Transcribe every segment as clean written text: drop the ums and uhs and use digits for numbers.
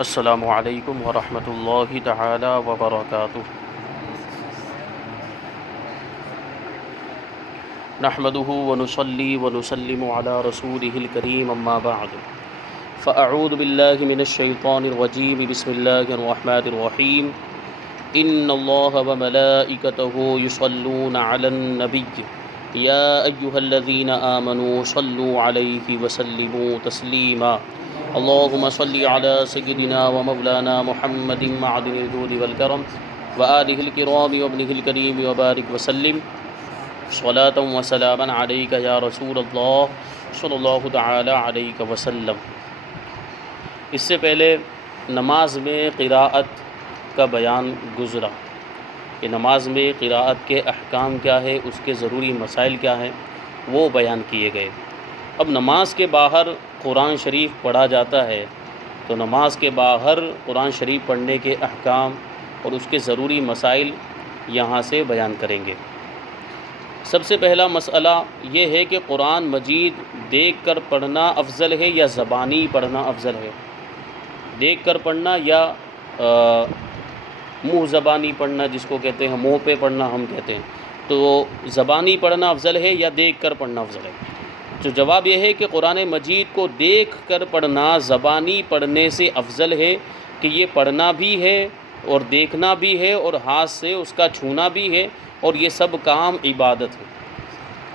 السلام علیکم ورحمۃ اللہ تعالی وبرکاتہ۔ نحمده ونصلي ونسلم على رسوله الكريم اما بعد فاعوذ باللہ من الشیطان الرجیم بسم اللہ الرحمن الرحیم ان اللہ وملائکته یصلون علی النبی یا ایہا الذین آمنوا صلوا علیہ وسلموا تسلیما اللہم صلی علی سیدنا ومولانا محمد معدن الجود والکرم وآلہ الکرام وابنہ الکریم وبارک وسلم صلاۃ و سلاما علیک یا رسول اللہ صلی اللہ تعالی علیہ وسلم۔ اس سے پہلے نماز میں قراءت کا بیان گزرا کہ نماز میں قراءت کے احکام کیا ہے، اس کے ضروری مسائل کیا ہیں، وہ بیان کیے گئے۔ اب نماز کے باہر قرآن شریف پڑھا جاتا ہے تو نماز کے باہر قرآن شریف پڑھنے کے احکام اور اس کے ضروری مسائل یہاں سے بیان کریں گے۔ سب سے پہلا مسئلہ یہ ہے کہ قرآن مجید دیکھ کر پڑھنا افضل ہے یا زبانی پڑھنا افضل ہے؟ دیکھ کر پڑھنا یا منہ زبانی پڑھنا، جس کو کہتے ہیں منہ پہ پڑھنا ہم کہتے ہیں، تو زبانی پڑھنا افضل ہے یا دیکھ کر پڑھنا افضل ہے؟ تو جواب یہ ہے کہ قرآن مجید کو دیکھ کر پڑھنا زبانی پڑھنے سے افضل ہے، کہ یہ پڑھنا بھی ہے اور دیکھنا بھی ہے اور ہاتھ سے اس کا چھونا بھی ہے، اور یہ سب کام عبادت ہے۔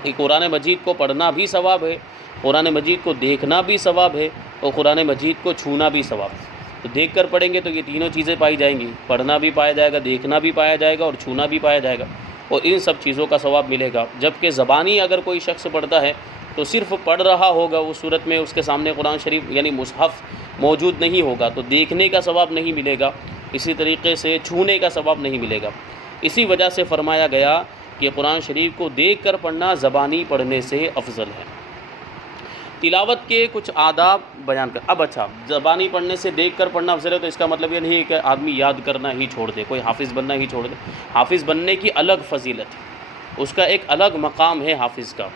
کہ قرآن مجید کو پڑھنا بھی ثواب ہے، قرآن مجید کو دیکھنا بھی ثواب ہے، اور قرآن مجید کو چھونا بھی ثواب ہے۔ تو دیکھ کر پڑھیں گے تو یہ تینوں چیزیں پائی جائیں گی، پڑھنا بھی پایا جائے گا، دیکھنا بھی پایا جائے گا اور چھونا بھی پایا جائے گا، اور ان سب چیزوں کا ثواب ملے گا۔ جبکہ زبانی اگر کوئی شخص پڑھتا ہے تو صرف پڑھ رہا ہوگا، اس صورت میں اس کے سامنے قرآن شریف یعنی مصحف موجود نہیں ہوگا، تو دیکھنے کا ثواب نہیں ملے گا، اسی طریقے سے چھونے کا ثواب نہیں ملے گا۔ اسی وجہ سے فرمایا گیا کہ قرآن شریف کو دیکھ کر پڑھنا زبانی پڑھنے سے افضل ہے۔ تلاوت کے کچھ آداب بیان کر۔ اب اچھا، زبانی پڑھنے سے دیکھ کر پڑھنا افضل ہے تو اس کا مطلب یہ نہیں ہے کہ آدمی یاد کرنا ہی چھوڑ دے، کوئی حافظ بننا ہی چھوڑ دے۔ حافظ بننے کی الگ فضیلت ہے، اس کا ایک الگ مقام ہے حافظ کا،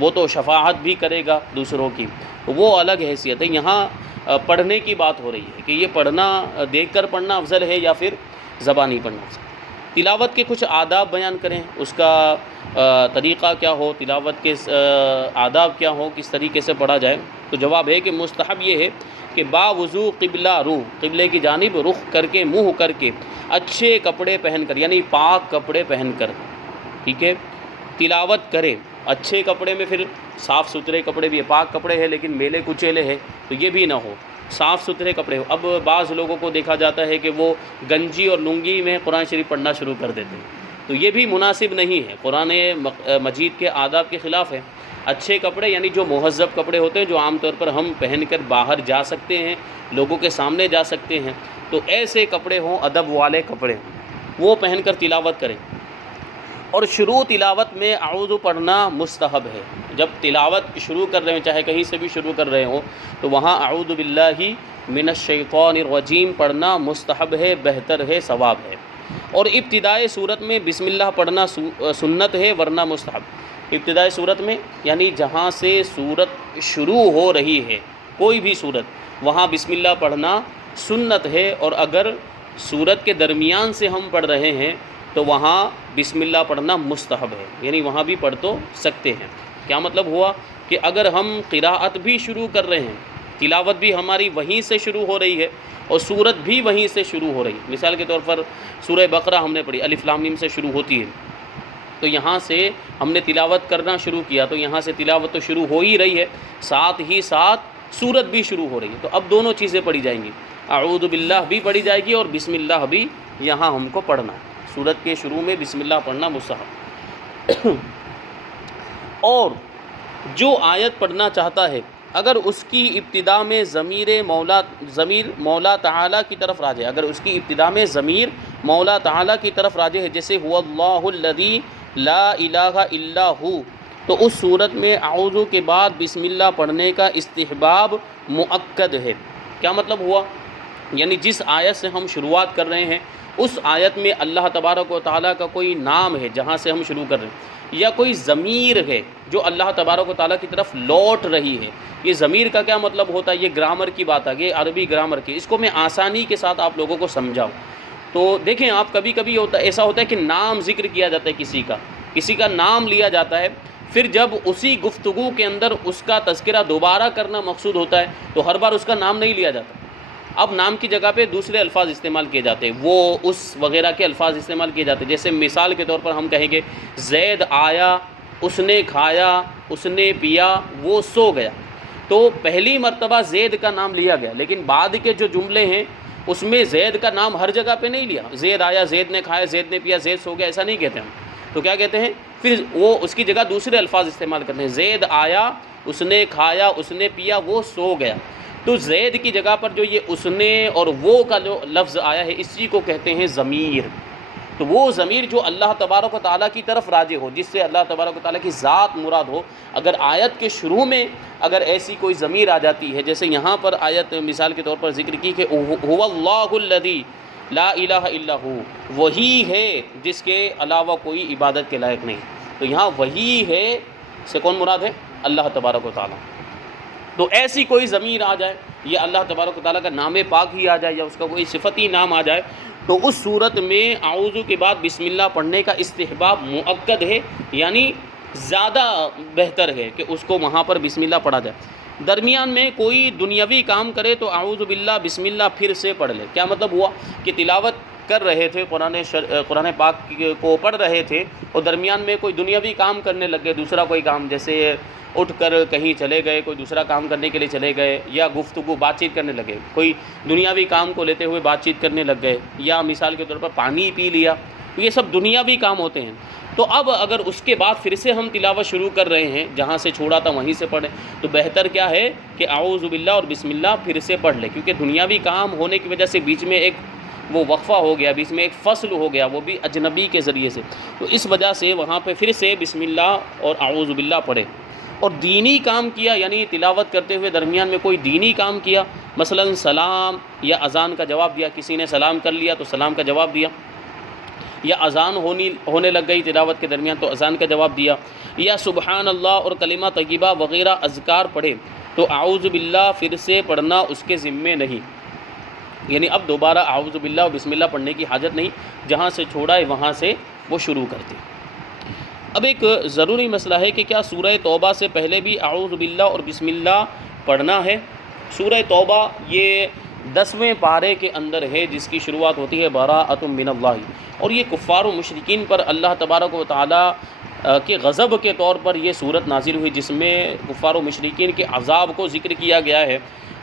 وہ تو شفاعت بھی کرے گا دوسروں کی، وہ الگ حیثیت ہے۔ یہاں پڑھنے کی بات ہو رہی ہے کہ یہ پڑھنا دیکھ کر پڑھنا افضل ہے یا پھر زبانی پڑھنا افضل ہے۔ تلاوت کے کچھ آداب بیان کریں، اس کا طریقہ کیا ہو، تلاوت کے آداب کیا ہو، کس طریقے سے پڑھا جائے۔ تو جواب ہے کہ مستحب یہ ہے کہ باوضو قبلہ روح، قبلے کی جانب رخ کر کے، منہ کر کے، اچھے کپڑے پہن کر یعنی پاک کپڑے پہن کر، ٹھیک ہے، تلاوت کرے۔ اچھے کپڑے میں پھر صاف ستھرے کپڑے بھی ہے، پاک کپڑے ہیں لیکن میلے کچیلے ہیں تو یہ بھی نہ ہو، صاف ستھرے کپڑے ہو۔ اب بعض لوگوں کو دیکھا جاتا ہے کہ وہ گنجی اور لنگی میں قرآن شریف پڑھنا شروع کر دیتے ہیں، تو یہ بھی مناسب نہیں ہے، قرآن مجید کے آداب کے خلاف ہے۔ اچھے کپڑے یعنی جو مہذب کپڑے ہوتے ہیں، جو عام طور پر ہم پہن کر باہر جا سکتے ہیں، لوگوں کے سامنے جا سکتے ہیں، تو ایسے کپڑے ہوں، ادب والے کپڑے ہوں، وہ پہن کر تلاوت کریں۔ اور شروع تلاوت میں اعوذ پڑھنا مستحب ہے۔ جب تلاوت شروع کر رہے ہیں، چاہے کہیں سے بھی شروع کر رہے ہوں، تو وہاں اعوذ باللہ من الشیطان الرجیم پڑھنا مستحب ہے، بہتر ہے، ثواب ہے۔ اور ابتدائی صورت میں بسم اللہ پڑھنا سنت ہے ورنہ مستحب۔ ابتدائی صورت میں یعنی جہاں سے صورت شروع ہو رہی ہے، کوئی بھی صورت، وہاں بسم اللہ پڑھنا سنت ہے، اور اگر صورت کے درمیان سے ہم پڑھ رہے ہیں تو وہاں بسم اللہ پڑھنا مستحب ہے، یعنی وہاں بھی پڑھ تو سکتے ہیں۔ کیا مطلب ہوا کہ اگر ہم قراءت بھی شروع کر رہے ہیں، تلاوت بھی ہماری وہیں سے شروع ہو رہی ہے اور سورت بھی وہیں سے شروع ہو رہی ہے، مثال کے طور پر سورہ بقرہ ہم نے پڑھی، الف لام میم سے شروع ہوتی ہے، تو یہاں سے ہم نے تلاوت کرنا شروع کیا تو یہاں سے تلاوت تو شروع ہو ہی رہی ہے، ساتھ ہی ساتھ سورت بھی شروع ہو رہی ہے، تو اب دونوں چیزیں پڑھی جائیں گی، اعوذ باللہ بھی پڑھی جائے گی اور بسم اللہ بھی یہاں ہم کو پڑھنا ہے۔ سورت کے شروع میں بسم اللہ پڑھنا مستحب۔ اور جو آیت پڑھنا چاہتا ہے اگر اس کی ابتدا میں ضمیر مولا تعالیٰ کی طرف راجع ہے، اگر اس کی ابتدا میں ضمیر مولا تعالیٰ کی طرف راجع ہے، جیسے هو اللہ الذی لا الہ الا ہو، تو اس صورت میں اعوذ کے بعد بسم اللہ پڑھنے کا استحباب مؤکد ہے۔ کیا مطلب ہوا؟ یعنی جس آیت سے ہم شروعات کر رہے ہیں اس آیت میں اللہ تبارک و تعالیٰ کا کوئی نام ہے جہاں سے ہم شروع کر رہے ہیں۔ یا کوئی ضمیر ہے جو اللہ تبارک و تعالیٰ کی طرف لوٹ رہی ہے۔ یہ ضمیر کا کیا مطلب ہوتا ہے؟ یہ گرامر کی بات ہے، یہ عربی گرامر کی، اس کو میں آسانی کے ساتھ آپ لوگوں کو سمجھاؤں تو دیکھیں آپ، کبھی کبھی ایسا ہوتا ہے کہ نام ذکر کیا جاتا ہے کسی کا نام لیا جاتا ہے، پھر جب اسی گفتگو کے اندر اس کا تذکرہ دوبارہ کرنا مقصود ہوتا ہے تو ہر بار اس کا نام نہیں لیا جاتا، اب نام کی جگہ پہ دوسرے الفاظ استعمال کیے جاتے ہیں، وہ اس وغیرہ کے الفاظ استعمال کیے جاتے ہیں۔ جیسے مثال کے طور پر ہم کہیں گے زید آیا، اس نے کھایا، اس نے پیا، وہ سو گیا، تو پہلی مرتبہ زید کا نام لیا گیا، لیکن بعد کے جو جملے ہیں اس میں زید کا نام ہر جگہ پہ نہیں لیا، زید آیا، زید نے کھایا، زید نے پیا، زید سو گیا، ایسا نہیں کہتے ہم، تو کیا کہتے ہیں؟ پھر وہ اس کی جگہ دوسرے الفاظ استعمال کرتے ہیں، زید آیا، اس نے کھایا، اس نے پیا، وہ سو گیا، تو زید کی جگہ پر جو یہ اس نے اور وہ کا جو لفظ آیا ہے اسی کو کہتے ہیں ضمیر۔ تو وہ ضمیر جو اللہ تبارک و تعالیٰ کی طرف راجع ہو، جس سے اللہ تبارک و تعالیٰ کی ذات مراد ہو، اگر آیت کے شروع میں اگر ایسی کوئی ضمیر آ جاتی ہے، جیسے یہاں پر آیت مثال کے طور پر ذکر کی کہ هو اللہ الذی لا الہ الا ہو، وہی ہے جس کے علاوہ کوئی عبادت کے لائق نہیں، تو یہاں وہی ہے سے کون مراد ہے؟ اللہ تبارک و تعالیٰ۔ تو ایسی کوئی ضمیر آ جائے یا اللہ تبارک و تعالیٰ کا نام پاک ہی آ جائے یا اس کا کوئی صفتی نام آ جائے تو اس صورت میں اعوذ کے بعد بسم اللہ پڑھنے کا استحباب مؤکد ہے، یعنی زیادہ بہتر ہے کہ اس کو وہاں پر بسم اللہ پڑھا جائے۔ درمیان میں کوئی دنیاوی کام کرے تو اعوذ باللہ بسم اللہ پھر سے پڑھ لے۔ کیا مطلب ہوا کہ تلاوت کر رہے تھے، قرآن پاک کو پڑھ رہے تھے اور درمیان میں کوئی دنیاوی کام کرنے لگ گئے، دوسرا کوئی کام، جیسے اٹھ کر کہیں چلے گئے، کوئی دوسرا کام کرنے کے لیے چلے گئے، یا گفتگو بات چیت کرنے لگے، کوئی دنیاوی کام کو لیتے ہوئے بات چیت کرنے لگ گئے، یا مثال کے طور پر پانی پی لیا، تو یہ سب دنیاوی کام ہوتے ہیں۔ تو اب اگر اس کے بعد پھر سے ہم تلاوت شروع کر رہے ہیں، جہاں سے چھوڑا تھا وہیں سے پڑھیں، تو بہتر کیا ہے کہ اعوذ باللہ اور بسم اللہ پھر سے پڑھ لیں، کیونکہ دنیاوی کام ہونے کی وجہ سے بیچ میں ایک وہ وقفہ ہو گیا، بیچ میں ایک فصل ہو گیا، وہ بھی اجنبی کے ذریعے سے، تو اس وجہ سے وہاں پہ پھر سے بسم اللہ اور اعوذ باللہ پڑھیں۔ اور دینی کام کیا، یعنی تلاوت کرتے ہوئے درمیان میں کوئی دینی کام کیا، مثلا سلام یا اذان کا جواب دیا، کسی نے سلام کر لیا تو سلام کا جواب دیا، یا اذان ہونے لگ گئی تلاوت کے درمیان تو اذان کا جواب دیا، یا سبحان اللہ اور کلمہ طیبہ وغیرہ اذکار پڑھے تو اعوذ باللہ پھر سے پڑھنا اس کے ذمے نہیں، یعنی اب دوبارہ اعوذ باللہ اور بسم اللہ پڑھنے کی حاجت نہیں، جہاں سے چھوڑا ہے وہاں سے وہ شروع کرتے۔ اب ایک ضروری مسئلہ ہے کہ کیا سورہ توبہ سے پہلے بھی اعوذ باللہ اور بسم اللہ پڑھنا ہے؟ سورہ توبہ یہ 10ویں پارے کے اندر ہے، جس کی شروعات ہوتی ہے براءۃ من اللہ، اور یہ کفار و مشرکین پر اللہ تبارک و تعالیٰ کے غضب کے طور پر یہ صورت نازل ہوئی، جس میں کفار و مشرکین کے عذاب کو ذکر کیا گیا ہے،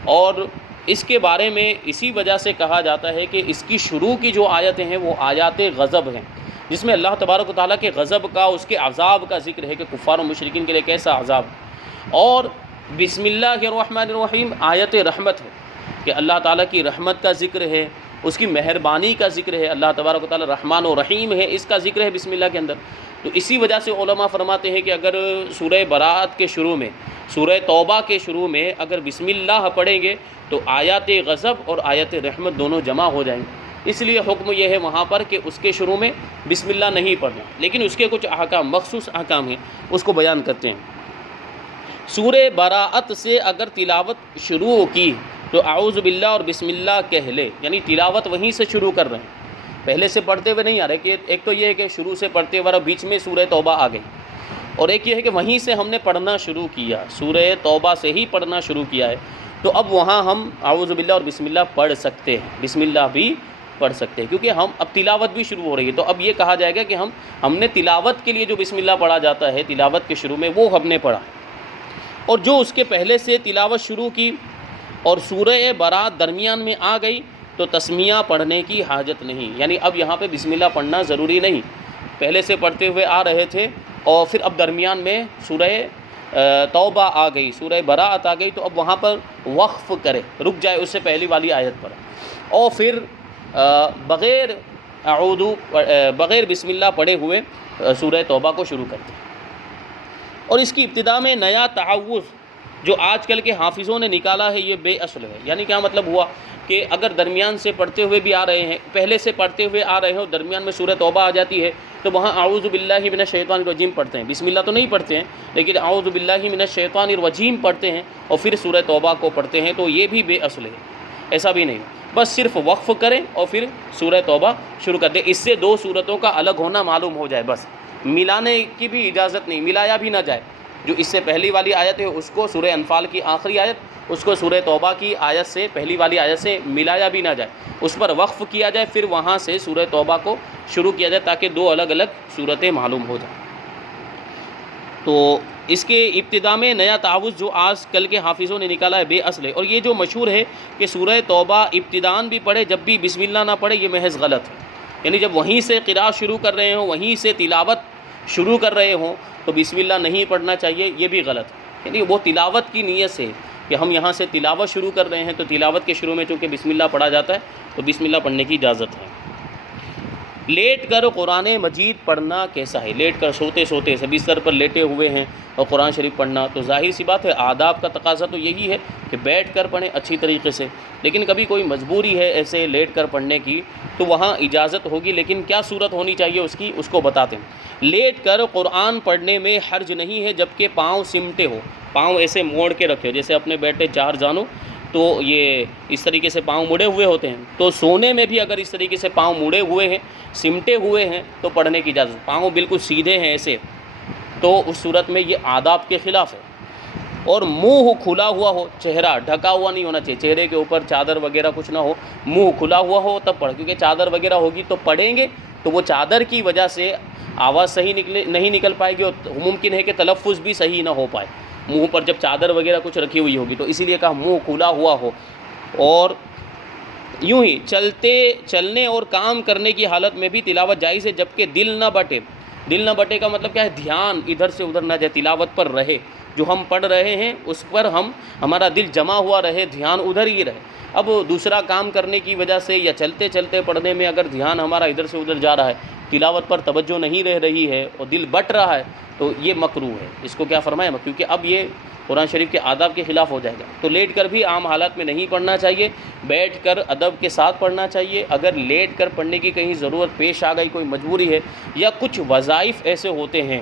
اور اس کے بارے میں اسی وجہ سے کہا جاتا ہے کہ اس کی شروع کی جو آیتیں ہیں وہ آیات غضب ہیں، جس میں اللہ تبارک و تعالیٰ کے غضب کا، اس کے عذاب کا ذکر ہے کہ کفار و مشرکین کے لیے کیسا عذاب، اور بسم اللہ الرحمن الرحیم آیت رحمت ہے کہ اللہ تعالیٰ کی رحمت کا ذکر ہے، اس کی مہربانی کا ذکر ہے، اللہ تبارک و تعالیٰ رحمان و رحیم ہے، اس کا ذکر ہے بسم اللہ کے اندر۔ تو اسی وجہ سے علماء فرماتے ہیں کہ اگر سورہ براءت کے شروع میں، سورہ توبہ کے شروع میں اگر بسم اللہ پڑھیں گے تو آیات غضب اور آیات رحمت دونوں جمع ہو جائیں گے، اس لیے حکم یہ ہے وہاں پر کہ اس کے شروع میں بسم اللہ نہیں پڑھنا، لیکن اس کے کچھ احکام، مخصوص احکام ہیں، اس کو بیان کرتے ہیں۔ سورہ براءت سے اگر تلاوت شروع کی تو اعوذ باللہ اور بسم اللہ کہہ لے، یعنی تلاوت وہیں سے شروع کر رہے ہیں، پہلے سے پڑھتے ہوئے نہیں آ رہے، کہ ایک تو یہ ہے کہ شروع سے پڑھتے ہوئے بیچ میں سورہ توبہ آ گئی، اور ایک یہ ہے کہ وہیں سے ہم نے پڑھنا شروع کیا، سورہ توبہ سے ہی پڑھنا شروع کیا ہے، تو اب وہاں ہم اعوذ باللہ اور بسم اللہ پڑھ سکتے ہیں، بسم اللہ بھی پڑھ سکتے ہیں، کیونکہ ہم اب تلاوت بھی شروع ہو رہی ہے، تو اب یہ کہا جائے گا کہ ہم نے تلاوت کے لیے جو بسم اللہ پڑھا جاتا ہے تلاوت کے شروع میں وہ ہم نے پڑھا، اور جو اس کے پہلے سے تلاوت شروع کی اور سورہ براءت درمیان میں آ گئی تو تسمیہ پڑھنے کی حاجت نہیں، یعنی اب یہاں پہ بسم اللہ پڑھنا ضروری نہیں، پہلے سے پڑھتے ہوئے آ رہے تھے اور پھر اب درمیان میں سورہ توبہ آ گئی، سورہ براءت آ گئی، تو اب وہاں پر وقف کرے، رک جائے اس سے پہلی والی آیت پر، اور پھر بغیر بسم اللہ پڑھے ہوئے سورہ توبہ کو شروع کرتے ہیں۔ اور اس کی ابتدا میں نیا تعوذ جو آج کل کے حافظوں نے نکالا ہے یہ بے اصل ہے۔ یعنی کیا مطلب ہوا کہ اگر درمیان سے پڑھتے ہوئے بھی آ رہے ہیں، پہلے سے پڑھتے ہوئے آ رہے ہیں اور درمیان میں سورہ توبہ آ جاتی ہے تو وہاں اعوذ باللہ من الشیطان الرجیم پڑھتے ہیں، بسم اللہ تو نہیں پڑھتے ہیں لیکن اعوذ باللہ من الشیطان الرجیم پڑھتے ہیں اور پھر سورہ توبہ کو پڑھتے ہیں، تو یہ بھی بے اصل ہے۔ ایسا بھی نہیں، بس صرف وقف کریں اور پھر سورہ توبہ شروع کر دیں، اس سے دو صورتوں کا الگ ہونا معلوم ہو جائے، بس ملانے کی بھی اجازت نہیں، ملایا بھی نہ جائے۔ جو اس سے پہلی والی آیت ہے اس کو سورہ انفال کی آخری آیت، اس کو سورہ توبہ کی آیت سے، پہلی والی آیت سے ملایا بھی نہ جائے، اس پر وقف کیا جائے، پھر وہاں سے سورہ توبہ کو شروع کیا جائے تاکہ دو الگ الگ صورتیں معلوم ہو جائیں۔ تو اس کے ابتدا میں نیا تعوذ جو آج کل کے حافظوں نے نکالا ہے بے اصل ہے، اور یہ جو مشہور ہے کہ سورہ توبہ ابتداً بھی پڑھے جب بھی بسم اللہ نہ پڑھے، یہ محض غلط ہے۔ یعنی جب وہیں سے قراءت شروع کر رہے ہوں، وہیں سے تلاوت شروع کر رہے ہوں تو بسم اللہ نہیں پڑھنا چاہیے، یہ بھی غلط ہے۔ یعنی وہ تلاوت کی نیت سے کہ ہم یہاں سے تلاوت شروع کر رہے ہیں تو تلاوت کے شروع میں چونکہ بسم اللہ پڑھا جاتا ہے تو بسم اللہ پڑھنے کی اجازت ہے۔ لیٹ کر قرآن مجید پڑھنا کیسا ہے؟ لیٹ کر سوتے سوتے سے بستر پر لیٹے ہوئے ہیں اور قرآن شریف پڑھنا، تو ظاہر سی بات ہے آداب کا تقاضا تو یہی ہے کہ بیٹھ کر پڑھیں اچھی طریقے سے، لیکن کبھی کوئی مجبوری ہے ایسے لیٹ کر پڑھنے کی تو وہاں اجازت ہوگی، لیکن کیا صورت ہونی چاہیے اس کو بتاتے ہیں۔ لیٹ کر قرآن پڑھنے میں حرج نہیں ہے جبکہ پاؤں سمٹے ہو، پاؤں ایسے موڑ کے رکھے ہو، جیسے اپنے بیٹے چار جانو تو یہ اس طریقے سے پاؤں مڑے ہوئے ہوتے ہیں، تو سونے میں بھی اگر اس طریقے سے پاؤں مڑے ہوئے ہیں، سمٹے ہوئے ہیں تو پڑھنے کی اجازت، پاؤں بالکل سیدھے ہیں ایسے تو اس صورت میں یہ آداب کے خلاف ہے۔ اور منہ کھلا ہوا ہو، چہرہ ڈھکا ہوا نہیں ہونا چاہیے، چہرے کے اوپر چادر وغیرہ کچھ نہ ہو، منہ کھلا ہوا ہو تب پڑھ، کیونکہ چادر وغیرہ ہوگی تو پڑھیں گے تو وہ چادر کی وجہ سے آواز صحیح نہیں نکل پائے گی اور ممکن ہے کہ تلفظ بھی صحیح نہ ہو پائے، منہ پر جب چادر وغیرہ کچھ رکھی ہوئی ہوگی، تو اسی لیے کہا منہ کھلا ہوا ہو۔ اور یوں ہی چلنے اور کام کرنے کی حالت میں بھی تلاوت جائز ہے جبکہ دل نہ بٹے۔ دل نہ بٹے کا مطلب کیا ہے؟ دھیان ادھر سے ادھر نہ جائے، تلاوت پر رہے، جو ہم پڑھ رہے ہیں اس پر ہمارا دل جمع ہوا رہے، دھیان ادھر ہی رہے۔ اب دوسرا کام کرنے کی وجہ سے یا چلتے چلتے پڑھنے میں اگر دھیان ہمارا ادھر سے ادھر جا رہا ہے، تلاوت پر توجہ نہیں رہ رہی ہے اور دل بٹ رہا ہے تو یہ مکروہ ہے۔ اس کو کیا فرمایا؟ کیونکہ اب یہ قرآن شریف کے آداب کے خلاف ہو جائے گا۔ تو لیٹ کر بھی عام حالات میں نہیں پڑھنا چاہیے، بیٹھ کر ادب کے ساتھ پڑھنا چاہیے۔ اگر لیٹ کر پڑھنے کی کہیں ضرورت پیش آ گئی، کوئی مجبوری ہے یا کچھ وظائف ایسے ہوتے ہیں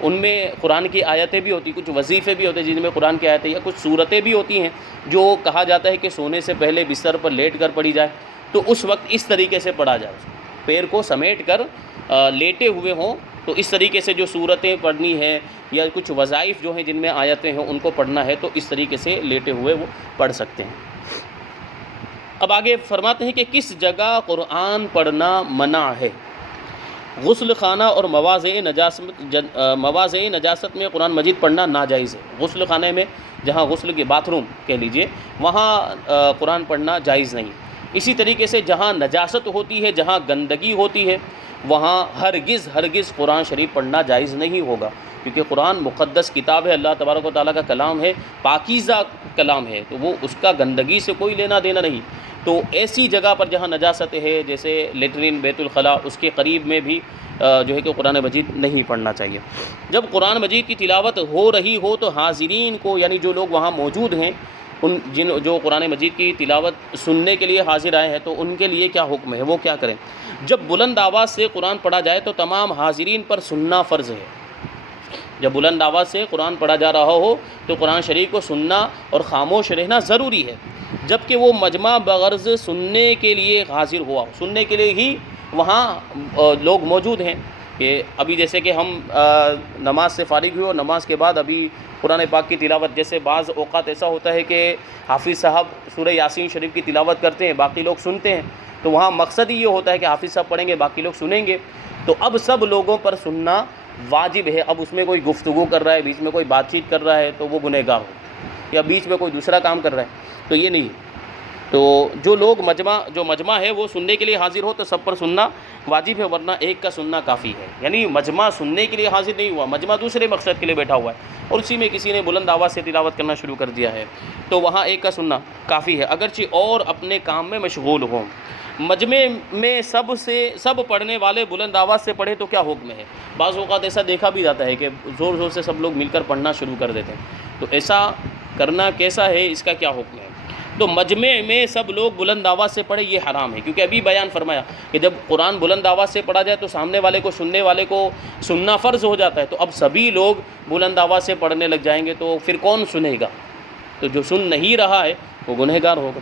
ان میں قرآن کی آیتیں بھی ہوتی، کچھ وظیفے بھی ہوتے ہیں جن میں قرآن کی آیتیں یا کچھ صورتیں بھی ہوتی ہیں جو کہا جاتا ہے کہ سونے سے پہلے بستر پر لیٹ کر پڑھی جائے، تو اس وقت اس طریقے سے پڑھا جائے، پیر کو سمیٹ کر لیٹے ہوئے ہوں تو اس طریقے سے جو صورتیں پڑھنی ہے یا کچھ وظائف جو ہیں جن میں آیتیں ہیں ان کو پڑھنا ہے تو اس طریقے سے لیٹے ہوئے وہ پڑھ سکتے ہیں۔ اب آگے فرماتے ہیں کہ کس جگہ قرآن پڑھنا منع ہے؟ غسل خانہ اور مواضع نجاست میں قرآن مجید پڑھنا ناجائز ہے۔ غسل خانے میں، جہاں غسل کے باتھ روم کہہ لیجئے، وہاں قرآن پڑھنا جائز نہیں۔ اسی طریقے سے جہاں نجاست ہوتی ہے، جہاں گندگی ہوتی ہے، وہاں ہرگز قرآن شریف پڑھنا جائز نہیں ہوگا، کیونکہ قرآن مقدس کتاب ہے، اللہ تبارک و تعالیٰ کا کلام ہے، پاکیزہ کلام ہے، تو وہ اس کا گندگی سے کوئی لینا دینا نہیں۔ تو ایسی جگہ پر جہاں نجاست ہے جیسے لیٹرین، بیت الخلاء، اس کے قریب میں بھی جو ہے کہ قرآن مجید نہیں پڑھنا چاہیے۔ جب قرآن مجید کی تلاوت ہو رہی ہو تو حاضرین کو، یعنی جو لوگ وہاں موجود ہیں، جو قرآن مجید کی تلاوت سننے کے لیے حاضر آئے ہیں، تو ان کے لیے کیا حکم ہے، وہ کیا کریں؟ جب بلند آواز سے قرآن پڑھا جائے تو تمام حاضرین پر سننا فرض ہے۔ جب بلند آواز سے قرآن پڑھا جا رہا ہو تو قرآن شریف کو سننا اور خاموش رہنا ضروری ہے، جبکہ وہ مجمع بغرض سننے کے لیے حاضر ہوا، سننے کے لیے ہی وہاں لوگ موجود ہیں۔ کہ ابھی جیسے کہ ہم نماز سے فارغ ہوئے اور نماز کے بعد ابھی قرآن پاک کی تلاوت، جیسے بعض اوقات ایسا ہوتا ہے کہ حافظ صاحب سورہ یاسین شریف کی تلاوت کرتے ہیں، باقی لوگ سنتے ہیں، تو وہاں مقصد ہی یہ ہوتا ہے کہ حافظ صاحب پڑھیں گے، باقی لوگ سنیں گے، تو اب سب لوگوں پر سننا واجب ہے۔ اب اس میں کوئی گفتگو کر رہا ہے، بیچ میں کوئی بات چیت کر رہا ہے تو وہ گنہگار ہو، یا بیچ میں کوئی دوسرا کام کر رہا ہے تو یہ نہیں۔ تو جو لوگ مجمع ہے وہ سننے کے لیے حاضر ہو تو سب پر سننا واجب ہے، ورنہ ایک کا سننا کافی ہے۔ یعنی مجمع سننے کے لیے حاضر نہیں ہوا، مجمع دوسرے مقصد کے لیے بیٹھا ہوا ہے اور اسی میں کسی نے بلند آواز سے تلاوت کرنا شروع کر دیا ہے تو وہاں ایک کا سننا کافی ہے، اگرچہ اور اپنے کام میں مشغول ہوں۔ مجمع میں سب پڑھنے والے بلند آواز سے پڑھے تو کیا حکم ہے؟ بعض اوقات ایسا دیکھا بھی جاتا ہے کہ زور سے سب لوگ مل کر پڑھنا شروع کر دیتے ہیں، تو ایسا کرنا کیسا ہے، اس کا کیا حکم ہے؟ تو مجمع میں سب لوگ بلند آواز سے پڑھے یہ حرام ہے، کیونکہ ابھی بیان فرمایا کہ جب قرآن بلند آواز سے پڑھا جائے تو سامنے والے کو، سننے والے کو سننا فرض ہو جاتا ہے، تو اب سبھی لوگ بلند آواز سے پڑھنے لگ جائیں گے تو پھر کون سنے گا؟ تو جو سن نہیں رہا ہے وہ گنہگار ہوگا۔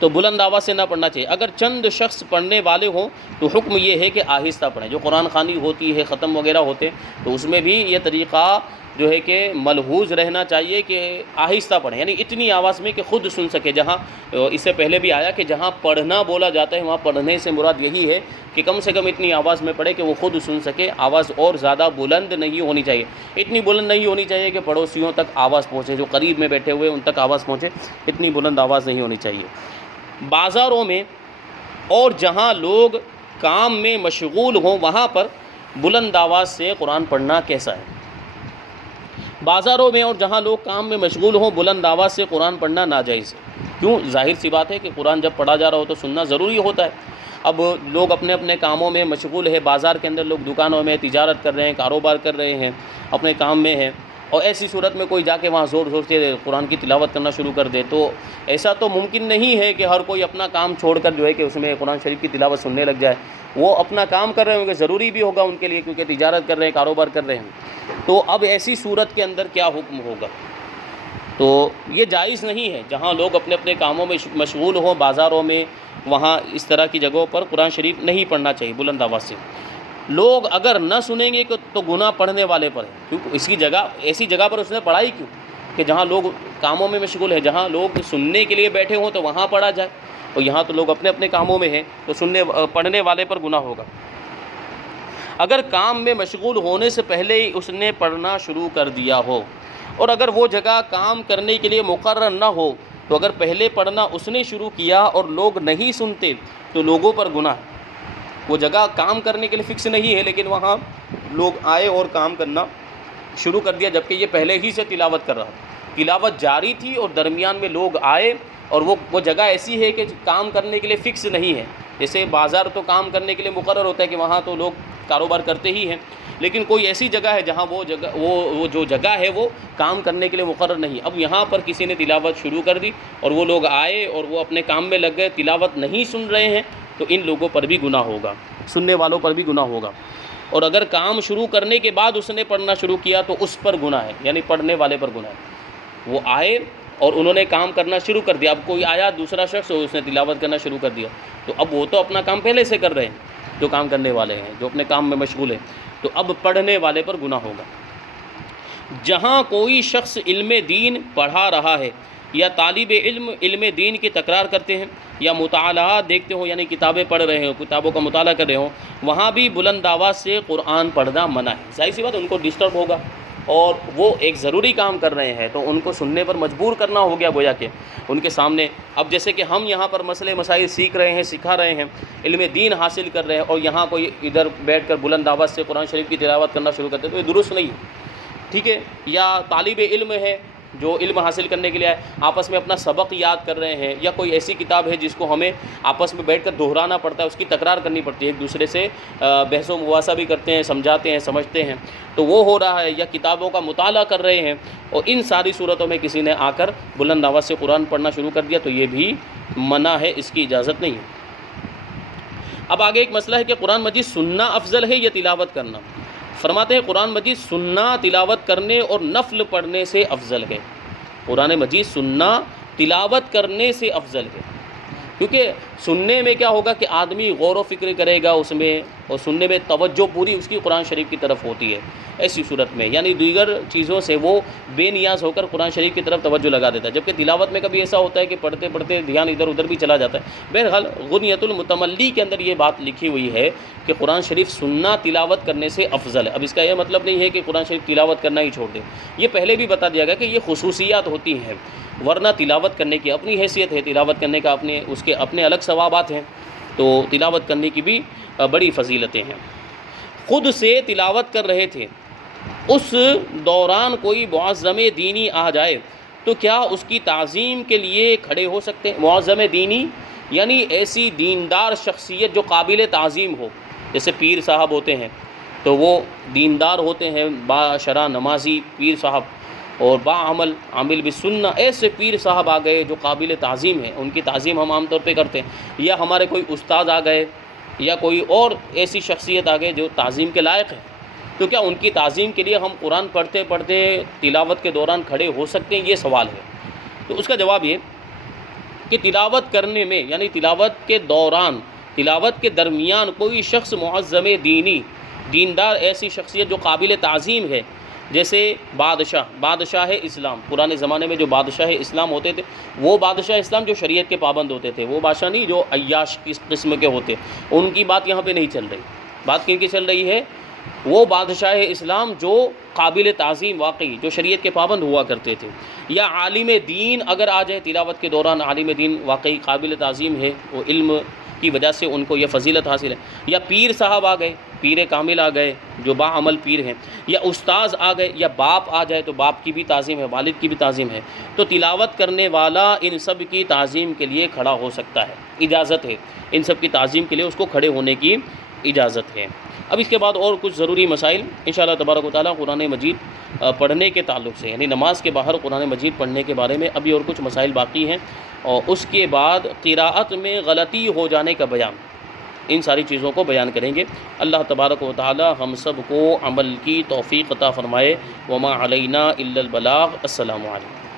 تو بلند آواز سے نہ پڑھنا چاہیے۔ اگر چند شخص پڑھنے والے ہوں تو حکم یہ ہے کہ آہستہ پڑھیں۔ جو قرآن خوانی ہوتی ہے، ختم وغیرہ ہوتے تو اس میں بھی یہ طریقہ جو ہے کہ ملحوظ رہنا چاہیے کہ آہستہ پڑھیں، یعنی اتنی آواز میں کہ خود سن سکے۔ جہاں اس سے پہلے بھی آیا کہ جہاں پڑھنا بولا جاتا ہے وہاں پڑھنے سے مراد یہی ہے کہ کم سے کم اتنی آواز میں پڑھے کہ وہ خود سن سکے۔ آواز اور زیادہ بلند نہیں ہونی چاہیے، اتنی بلند نہیں ہونی چاہیے کہ پڑوسیوں تک آواز پہنچے، جو قریب میں بیٹھے ہوئے ان تک آواز پہنچے، اتنی بلند آواز نہیں ہونی چاہیے۔ بازاروں میں اور جہاں لوگ کام میں مشغول ہوں وہاں پر بلند آواز سے قرآن پڑھنا کیسا ہے؟ بازاروں میں اور جہاں لوگ کام میں مشغول ہوں بلند آواز سے قرآن پڑھنا ناجائز ہے۔ کیوں؟ ظاہر سی بات ہے کہ قرآن جب پڑھا جا رہا ہو تو سننا ضروری ہوتا ہے۔ اب لوگ اپنے اپنے کاموں میں مشغول ہے، بازار کے اندر لوگ دکانوں میں تجارت کر رہے ہیں، کاروبار کر رہے ہیں، اپنے کام میں ہیں، اور ایسی صورت میں کوئی جا کے وہاں زور زور سے قرآن کی تلاوت کرنا شروع کر دے تو ایسا تو ممکن نہیں ہے کہ ہر کوئی اپنا کام چھوڑ کر جو ہے کہ اس میں قرآن شریف کی تلاوت سننے لگ جائے۔ وہ اپنا کام کر رہے ہوں گے، ضروری بھی ہوگا ان کے لیے کیونکہ تجارت کر رہے ہیں، کاروبار کر رہے ہیں۔ تو اب ایسی صورت کے اندر کیا حکم ہوگا؟ تو یہ جائز نہیں ہے، جہاں لوگ اپنے اپنے کاموں میں مشغول ہوں بازاروں میں، وہاں اس طرح کی جگہوں پر قرآن شریف نہیں پڑھنا چاہیے بلند آواز سے۔ لوگ اگر نہ سنیں گے تو گناہ پڑھنے والے پر ہے، کیونکہ اس کی جگہ، ایسی جگہ پر اس نے پڑھائی کیوں کہ جہاں لوگ کاموں میں مشغول ہے، جہاں لوگ سننے کے لیے بیٹھے ہوں تو وہاں پڑھا جائے، اور یہاں تو لوگ اپنے اپنے کاموں میں ہیں تو پڑھنے والے پر گناہ ہوگا۔ اگر کام میں مشغول ہونے سے پہلے ہی اس نے پڑھنا شروع کر دیا ہو، اور اگر وہ جگہ کام کرنے کے لیے مقرر نہ ہو تو اگر پہلے پڑھنا اس نے شروع کیا اور لوگ نہیں سنتے تو لوگوں پر گناہ ہے۔ وہ جگہ کام کرنے کے لیے فکس نہیں ہے لیکن وہاں لوگ آئے اور کام کرنا شروع کر دیا جبکہ یہ پہلے ہی سے تلاوت کر رہا تھا، تلاوت جاری تھی اور درمیان میں لوگ آئے، اور وہ جگہ ایسی ہے کہ کام کرنے کے لیے فکس نہیں ہے۔ جیسے بازار تو کام کرنے کے لیے مقرر ہوتا ہے کہ وہاں تو لوگ کاروبار کرتے ہی ہیں، لیکن کوئی ایسی جگہ ہے جہاں وہ جو جگہ ہے وہ کام کرنے کے لیے مقرر نہیں۔ اب یہاں پر کسی نے تلاوت شروع کر دی اور وہ لوگ آئے اور وہ اپنے کام میں لگ گئے، تلاوت نہیں سن رہے ہیں، تو ان لوگوں پر بھی گناہ ہوگا، سننے والوں پر بھی گناہ ہوگا۔ اور اگر کام شروع کرنے کے بعد اس نے پڑھنا شروع کیا تو اس پر گناہ ہے، یعنی پڑھنے والے پر گناہ ہے۔ وہ آئے اور انہوں نے کام کرنا شروع کر دیا، اب کوئی آیا دوسرا شخص اور اس نے تلاوت کرنا شروع کر دیا، تو اب وہ تو اپنا کام پہلے سے کر رہے ہیں، جو کام کرنے والے ہیں، جو اپنے کام میں مشغول ہیں، تو اب پڑھنے والے پر گناہ ہوگا۔ جہاں کوئی شخص علم دین پڑھا رہا ہے یا طالب علم دین کی تکرار کرتے ہیں یا مطالعات دیکھتے ہوں، یعنی کتابیں پڑھ رہے ہوں، کتابوں کا مطالعہ کر رہے ہوں، وہاں بھی بلند آواز سے قرآن پڑھنا منع ہے۔ ظاہر سی بات ان کو ڈسٹرب ہوگا، اور وہ ایک ضروری کام کر رہے ہیں تو ان کو سننے پر مجبور کرنا ہو گیا گویا کہ ان کے سامنے۔ اب جیسے کہ ہم یہاں پر مسئلے مسائل سیکھ رہے ہیں، سکھا رہے ہیں، علم دین حاصل کر رہے ہیں، اور یہاں کوئی ادھر بیٹھ کر بلند آواز سے قرآن شریف کی تلاوت کرنا شروع کرتے تو یہ درست نہیں ہے، ٹھیک ہے۔ یا طالب علم ہے جو علم حاصل کرنے کے لیے آئے، آپس میں اپنا سبق یاد کر رہے ہیں، یا کوئی ایسی کتاب ہے جس کو ہمیں آپس میں بیٹھ کر دہرانا پڑتا ہے، اس کی تکرار کرنی پڑتی ہے، ایک دوسرے سے بحث و مباحثہ بھی کرتے ہیں، سمجھاتے ہیں، سمجھتے ہیں، تو وہ ہو رہا ہے، یا کتابوں کا مطالعہ کر رہے ہیں، اور ان ساری صورتوں میں کسی نے آ کر بلند آواز سے قرآن پڑھنا شروع کر دیا تو یہ بھی منع ہے، اس کی اجازت نہیں ہے۔ اب آگے ایک مسئلہ ہے کہ قرآن مجید سننا افضل ہے یا تلاوت کرنا؟ فرماتے ہیں قرآن مجید سننا تلاوت کرنے اور نفل پڑھنے سے افضل ہے۔ قرآن مجید سننا تلاوت کرنے سے افضل ہے، کیونکہ سننے میں کیا ہوگا کہ آدمی غور و فکر کرے گا اس میں، اور سننے میں توجہ پوری اس کی قرآن شریف کی طرف ہوتی ہے۔ ایسی صورت میں یعنی دیگر چیزوں سے وہ بے نیاز ہو کر قرآن شریف کی طرف توجہ لگا دیتا ہے، جبکہ تلاوت میں کبھی ایسا ہوتا ہے کہ پڑھتے پڑھتے دھیان ادھر ادھر بھی چلا جاتا ہے۔ بہرحال غنیۃ المتملی کے اندر یہ بات لکھی ہوئی ہے کہ قرآن شریف سننا تلاوت کرنے سے افضل ہے۔ اب اس کا یہ مطلب نہیں ہے کہ قرآن شریف تلاوت کرنا ہی چھوڑ دے، یہ پہلے بھی بتا دیا گیا کہ یہ خصوصیات ہوتی ہیں، ورنہ تلاوت کرنے کی اپنی حیثیت ہے، تلاوت کرنے کا اس کے اپنے الگ ثوابات ہیں، تو تلاوت کرنے کی بھی بڑی فضیلتیں ہیں۔ خود سے تلاوت کر رہے تھے، اس دوران کوئی معظم دینی آ جائے تو کیا اس کی تعظیم کے لیے کھڑے ہو سکتے ہیں؟ معظم دینی یعنی ایسی دیندار شخصیت جو قابل تعظیم ہو، جیسے پیر صاحب ہوتے ہیں تو وہ دیندار ہوتے ہیں، باشرع نمازی پیر صاحب، اور باعمل عامل بالسنہ، ایسے پیر صاحب آ گئے جو قابل تعظیم ہیں، ان کی تعظیم ہم عام طور پہ کرتے ہیں، یا ہمارے کوئی استاد آ گئے یا کوئی اور ایسی شخصیت آ گئے جو تعظیم کے لائق ہے، تو کیا ان کی تعظیم کے لیے ہم قرآن پڑھتے پڑھتے تلاوت کے دوران کھڑے ہو سکتے ہیں؟ یہ سوال ہے۔ تو اس کا جواب یہ کہ تلاوت کرنے میں، یعنی تلاوت کے دوران، تلاوت کے درمیان کوئی شخص معظم دینی، دیندار ایسی شخصیت جو قابل تعظیم ہے، جیسے بادشاہ اسلام، پرانے زمانے میں جو بادشاہ اسلام ہوتے تھے، وہ بادشاہ اسلام جو شریعت کے پابند ہوتے تھے، وہ بادشاہ نہیں جو عیاش کس قسم کے ہوتے، ان کی بات یہاں پہ نہیں چل رہی۔ بات کن کی چل رہی ہے؟ وہ بادشاہ اسلام جو قابل تعظیم واقعی، جو شریعت کے پابند ہوا کرتے تھے، یا عالم دین اگر آ جائے تلاوت کے دوران، عالم دین واقعی قابل تعظیم ہے، وہ علم کی وجہ سے ان کو یہ فضیلت حاصل ہے، یا پیر صاحب آ گئے، پیر کامل آ گئے جو باعمل پیر ہیں، یا استاذ آ گئے، یا باپ آ جائے تو باپ کی بھی تعظیم ہے، والد کی بھی تعظیم ہے، تو تلاوت کرنے والا ان سب کی تعظیم کے لیے کھڑا ہو سکتا ہے، اجازت ہے، ان سب کی تعظیم کے لیے اس کو کھڑے ہونے کی اجازت ہے۔ اب اس کے بعد اور کچھ ضروری مسائل انشاءاللہ تبارک و تعالیٰ قرآن مجید پڑھنے کے تعلق سے، یعنی نماز کے باہر قرآن مجید پڑھنے کے بارے میں ابھی اور کچھ مسائل باقی ہیں، اور اس کے بعد قراءت میں غلطی ہو جانے کا بیان، ان ساری چیزوں کو بیان کریں گے۔ اللہ تبارک و تعالیٰ ہم سب کو عمل کی توفیق عطا فرمائے۔ وما علینا الا البلاغ۔ السلام علیکم۔